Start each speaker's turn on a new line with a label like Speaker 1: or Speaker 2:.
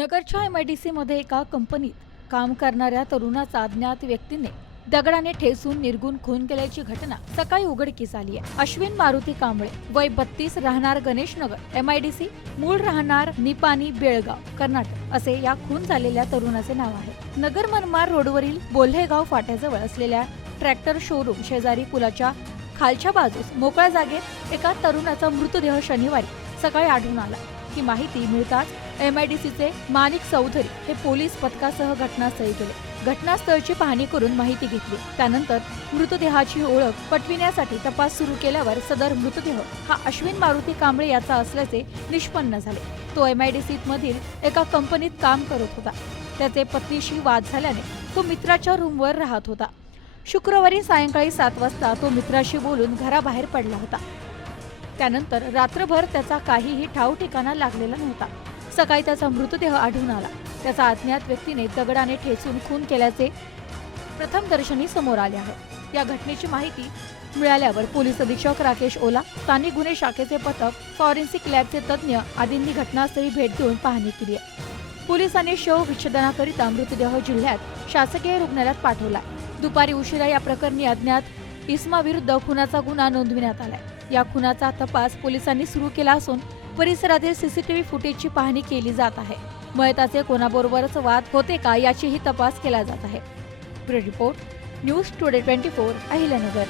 Speaker 1: नगरच्या M I D सीमध्ये एका कंपनीत काम करणाऱ्या तरुणाचा अज्ञात व्यक्तीने दगडाने ठेसून निर्गुण खून केल्याची घटना सकाळी उघडकीस आली आहे. अश्विन मारुती कांबळे वय बत्तीस राहणार Ganeshnagar M I D C मूळ राहणार निपाणी बेळगाव कर्नाटक असे या खून झालेल्या तरुणाचे नाव आहे. नगर मनमार रोडवरील बोल्हेगाव फाट्याजवळ असलेल्या ट्रॅक्टर शोरूम शेजारी पुलाच्या खालच्या बाजूस मोकळ्या जागेत एका तरुणाचा मृतदेह शनिवारी सकाळी आढळून आला. ही माहिती मिळताच एम आय डी सीचे माणिक चौधरी हे पोलीस पथकासह घटनास्थळी गेले. घटनास्थळची पाहणी करून माहिती घेतली. त्यानंतर मृतदेहाची ओळख पटविण्यासाठी तपास सुरू केल्यावर सदर मृतदेह हा अश्विन मारुती कांबळे याचा असल्याचे निष्पन्न झाले. तो एम आय डी मधील एका कंपनीत काम करत होता. त्याचे पत्नीशी वाद झाल्याने तो मित्राच्या रूमवर राहत होता. शुक्रवारी सायंकाळी सात वाजता तो मित्राशी बोलून घराबाहेर पडला होता. त्यानंतर रात्रभर त्याचा काहीही ठाव ठिकाणा लागलेला नव्हता. सकाळी त्याचा मृतदेह आढळून आला. त्याचा अज्ञात व्यक्तीने दगडाने ठेचून खून केल्याचे प्रथम दर्शनी समोर आले आहे. या घटनेची माहिती मिळाल्यावर पोलीस अधीक्षक राकेश ओला स्थानिक गुन्हे शाखेचे पथक फॉरेन्सिक लॅबचे तज्ज्ञ आदींनी घटनास्थळी भेट देऊन पाहणी केली आहे. पोलिसांनी शव विच्छेदनाकरिता मृतदेह जिल्ह्यात शासकीय रुग्णालयात पाठवला दुपारी उशिरा या प्रकरणी अज्ञात इसमाविरुद्ध खुनाचा गुन्हा नोंदविण्यात आलाय. या खुनाचा तपास पोलिसांनी सुरू केला असून परिसरातील सीसीटीव्ही फुटेजची पाहणी केली जात आहे. मयताचे कोणाबरोबरच वाद होते का याचीही तपास केला जात आहे. Report news today twenty four Ahilyanagar.